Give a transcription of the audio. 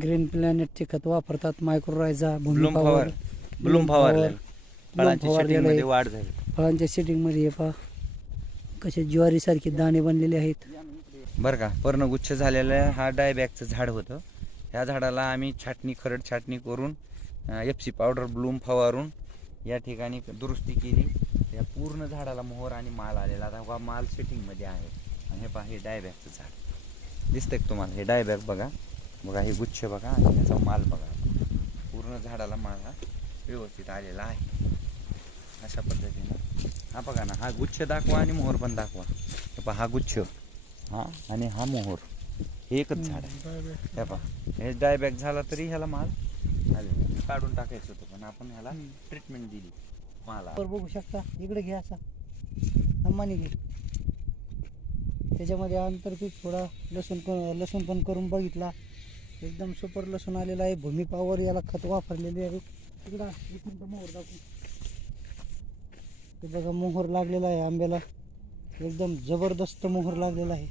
Green प्लॅनेटचे खत वापरतात, mycorrhiza, Bloom भूमी Bloom फवारलेलं. फळांची फवारलेलं सेटिंग मध्ये आहे. वाढ झाली. फळांच्या सेटिंगमध्ये हे पहा कसे ज्वारीसारखे दाणे बनलेले आहेत. बरं का, पर्णगुच्छ झालेलं हा डायबॅकचं झाड होतं. ह्या झाडाला आम्ही खरड छाटणी करून FC पावडर ब्लूम फवारून या ठिकाणी दुरुस्ती केली. या पूर्ण झाडाला मोहर आणि माल आलेला. आता हा माल सेटिंगमध्ये आहे. आणि हे पहा, हे डायबॅकचं झाड दिसतंय का तुम्हाला? हे डायबॅक बघा, हे गुच्छ बघा आणि ह्याचा माल बघा. पूर्ण झाडाला माल हा व्यवस्थित आलेला आहे. अशा पद्धतीनं हा बघा ना, हा गुच्छ दाखवा आणि मोहर पण दाखवा. हे पहा, हा गुच्छ हा आणि हा मोहर, हे एकच झाड आहे. हे पहा, हे डायबॅक झाला तरी ह्याला माल आले. काढून टाकायचं होतं पण आपण ह्याला ट्रीटमेंट दिली माला. बघू शकता, इकडे घ्या असा अंबानी घे. त्याच्यामध्ये आंतरपीक थोडा लसूण पण करून बघितला. एकदम सुपर लसूण आलेला आहे. भूमी पॉवर याला खत वापरलेले आहे. तिकडं एक मिनिट मोहर दाखवू. ते बघा, मोहर लागलेला आहे आंब्याला, एकदम जबरदस्त मोहर लागलेला आहे.